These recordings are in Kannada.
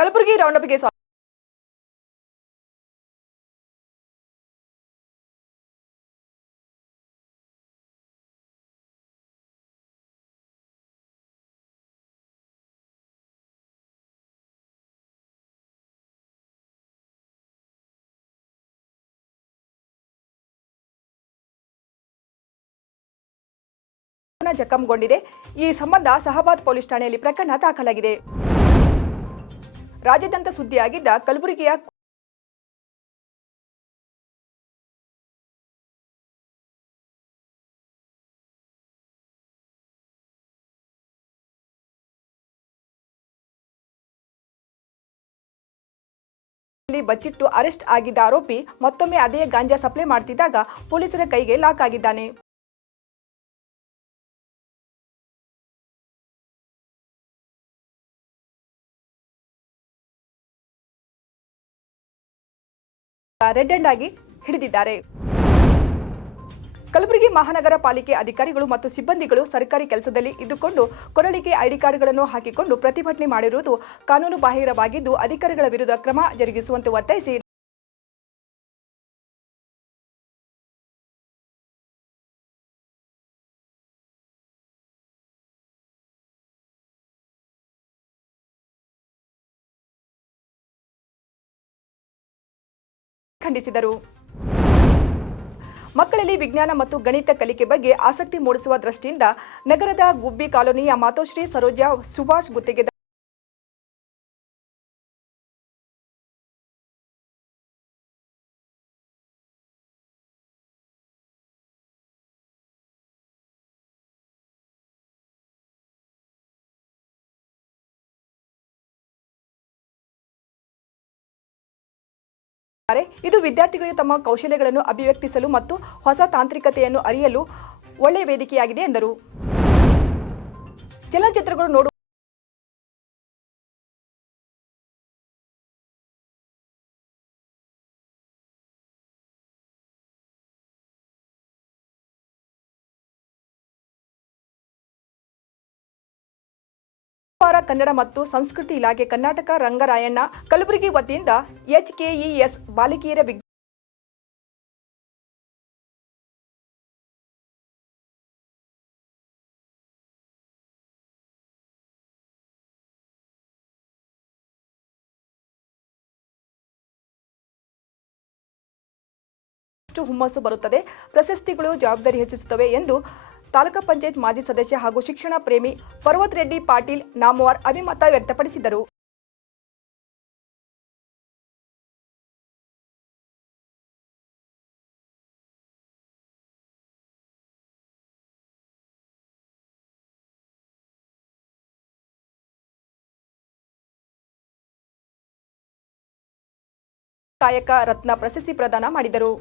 ಕಲಬುರಗಿ ರೌಂಡಪ್ಗೆ ಜಖಂಗೊಂಡಿದೆ. ಈ ಸಂಬಂಧ ಸಹಬಾದ್ ಪೊಲೀಸ್ ಠಾಣೆಯಲ್ಲಿ ಪ್ರಕರಣ ದಾಖಲಾಗಿದೆ. ರಾಜ್ಯಾದ್ಯಂತ ಸುದ್ದಿಯಾಗಿದ್ದ ಕಲಬುರಗಿಯ ಬಚ್ಚಿಟ್ಟು ಅರೆಸ್ಟ್ ಆಗಿದ್ದ ಆರೋಪಿ ಮತ್ತೊಮ್ಮೆ ಅದೇ ಗಾಂಜಾ ಸಪ್ಲೈ ಮಾಡ್ತಿದ್ದಾಗ ಪೊಲೀಸರ ಕೈಗೆ ಲಾಕ್ ಆಗಿದ್ದಾನೆ. ರೆಡ್ ಹ್ಯಾಂಡ್ ಆಗಿ ಹಿಡಿದಿದ್ದಾರೆ. ಕಲಬುರಗಿ ಮಹಾನಗರ ಪಾಲಿಕೆ ಅಧಿಕಾರಿಗಳು ಮತ್ತು ಸಿಬ್ಬಂದಿಗಳು ಸರ್ಕಾರಿ ಕೆಲಸದಲ್ಲಿ ಇದ್ದುಕೊಂಡು ಕೊರಳಿಗೆ ಐಡಿ ಕಾರ್ಡ್ಗಳನ್ನು ಹಾಕಿಕೊಂಡು ಪ್ರತಿಭಟನೆ ಮಾಡಿರುವುದು ಕಾನೂನು ಬಾಹಿರವಾಗಿದ್ದು ಅಧಿಕಾರಿಗಳ ವಿರುದ್ಧ ಕ್ರಮ ಜರುಗಿಸುವಂತೆ ಒತ್ತಾಯಿಸಿ ಖಂಡಿಸಿದರು. ಮಕ್ಕಳಲ್ಲಿ ವಿಜ್ಞಾನ ಮತ್ತು ಗಣಿತ ಕಲಿಕೆ ಬಗ್ಗೆ ಆಸಕ್ತಿ ಮೂಡಿಸುವ ದೃಷ್ಟಿಯಿಂದ ನಗರದ ಗುಬ್ಬಿ ಕಾಲೋನಿಯ ಮಾತೋಶ್ರೀ ಸರೋಜಾ ಸುಭಾಷ್ ಗುತ್ತಿಗೆ ಇದು ವಿದ್ಯಾರ್ಥಿಗಳಿಗೆ ತಮ್ಮ ಕೌಶಲ್ಯಗಳನ್ನು ಅಭಿವ್ಯಕ್ತಿಸಲು ಮತ್ತು ಹೊಸ ತಾಂತ್ರಿಕತೆಯನ್ನು ಅರಿಯಲು ಒಳ್ಳೆಯ ವೇದಿಕೆಯಾಗಿದೆ ಎಂದರು. ಚಲನಚಿತ್ರಗಳು ನೋಡುವ ಕನ್ನಡ ಮತ್ತು ಸಂಸ್ಕೃತಿ ಇಲಾಖೆ ಕರ್ನಾಟಕ ರಂಗರಾಯಣ್ಣ ಕಲಬುರಗಿ ವತಿಯಿಂದ HKES ಬಾಲಕಿಯರ ಹುಮ್ಮಸ್ಸು ಬರುತ್ತದೆ. ಪ್ರಶಸ್ತಿಗಳು ಜವಾಬ್ದಾರಿ ಹೆಚ್ಚಿಸುತ್ತವೆ ಎಂದು ತಾಲೂಕು ಪಂಚಾಯತ್ ಮಾಜಿ ಸದಸ್ಯ ಹಾಗೂ ಶಿಕ್ಷಣ ಪ್ರೇಮಿ ಪರ್ವತ್ ರೆಡ್ಡಿ ಪಾಟೀಲ್ ನಾಮವಾರ್ ಅಭಿಮತ ವ್ಯಕ್ತಪಡಿಸಿದರು. ಕಾಯಕ ರತ್ನ ಪ್ರಶಸ್ತಿ ಪ್ರದಾನ ಮಾಡಿದರು.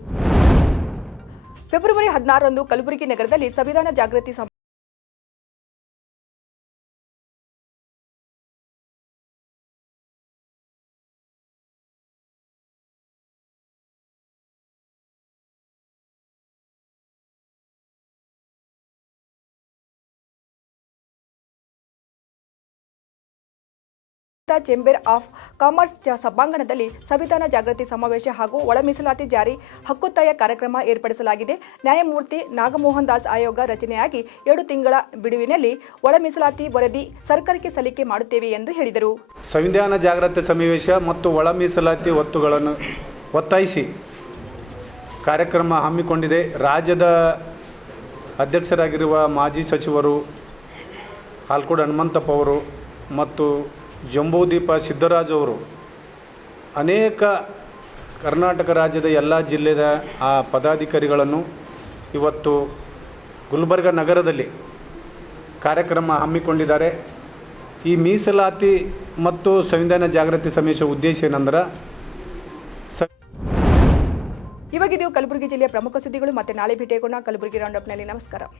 ಫೆಬ್ರವರಿ 16ರಂದು ಕಲಬುರಗಿ ನಗರದಲ್ಲಿ ಸಂವಿಧಾನ ಜಾಗೃತಿ ಚೇಂಬರ್ ಆಫ್ ಕಾಮರ್ಸ್ ಸಭಾಂಗಣದಲ್ಲಿ ಸಂವಿಧಾನ ಜಾಗೃತಿ ಸಮಾವೇಶ ಹಾಗೂ ಒಳ ಮೀಸಲಾತಿ ಜಾರಿ ಹಕ್ಕೊತ್ತಾಯ ಕಾರ್ಯಕ್ರಮ ಏರ್ಪಡಿಸಲಾಗಿದೆ. ನ್ಯಾಯಮೂರ್ತಿ ನಾಗಮೋಹನ್ ದಾಸ್ ಆಯೋಗ ರಚನೆಯಾಗಿ 7 ತಿಂಗಳ ಬಿಡುವಿನಲ್ಲಿ ಒಳ ಮೀಸಲಾತಿ ವರದಿ ಸರ್ಕಾರಕ್ಕೆ ಸಲ್ಲಿಕೆ ಮಾಡುತ್ತೇವೆ ಎಂದು ಹೇಳಿದರು. ಸಂವಿಧಾನ ಜಾಗೃತಿ ಸಮಾವೇಶ ಮತ್ತು ಒಳ ಮೀಸಲಾತಿ ಒತ್ತುಗಳನ್ನು ಒತ್ತಾಯಿಸಿ ಕಾರ್ಯಕ್ರಮ ಹಮ್ಮಿಕೊಂಡಿದೆ. ರಾಜ್ಯದ ಅಧ್ಯಕ್ಷರಾಗಿರುವ ಮಾಜಿ ಸಚಿವರು ಹಾಲ್ಕೋಡ್ ಹನುಮಂತಪ್ಪ ಅವರು ಮತ್ತು ಜಂಬೂದೀಪ ಸಿದ್ದರಾಜ್ ಅವರು ಅನೇಕ ಕರ್ನಾಟಕ ರಾಜ್ಯದ ಎಲ್ಲ ಜಿಲ್ಲೆಯ ಪದಾಧಿಕಾರಿಗಳನ್ನು ಇವತ್ತು ಗುಲ್ಬರ್ಗ ನಗರದಲ್ಲಿ ಕಾರ್ಯಕ್ರಮ ಹಮ್ಮಿಕೊಂಡಿದ್ದಾರೆ. ಈ ಮೀಸಲಾತಿ ಮತ್ತು ಸಂವಿಧಾನ ಜಾಗೃತಿ ಸಮಾವೇಶ ಉದ್ದೇಶ ಏನಂದ್ರೆ ಇವಾಗಿದೆಯೋ ಕಲಬುರಗಿ ಜಿಲ್ಲೆಯ ಪ್ರಮುಖ ಸುದ್ದಿಗಳು. ಮತ್ತೆ ನಾಳೆ ಭೇಟಿಯಾಗೋಣ ಕಲಬುರಗಿ ರೌಂಡಪ್ನಲ್ಲಿ. ನಮಸ್ಕಾರ.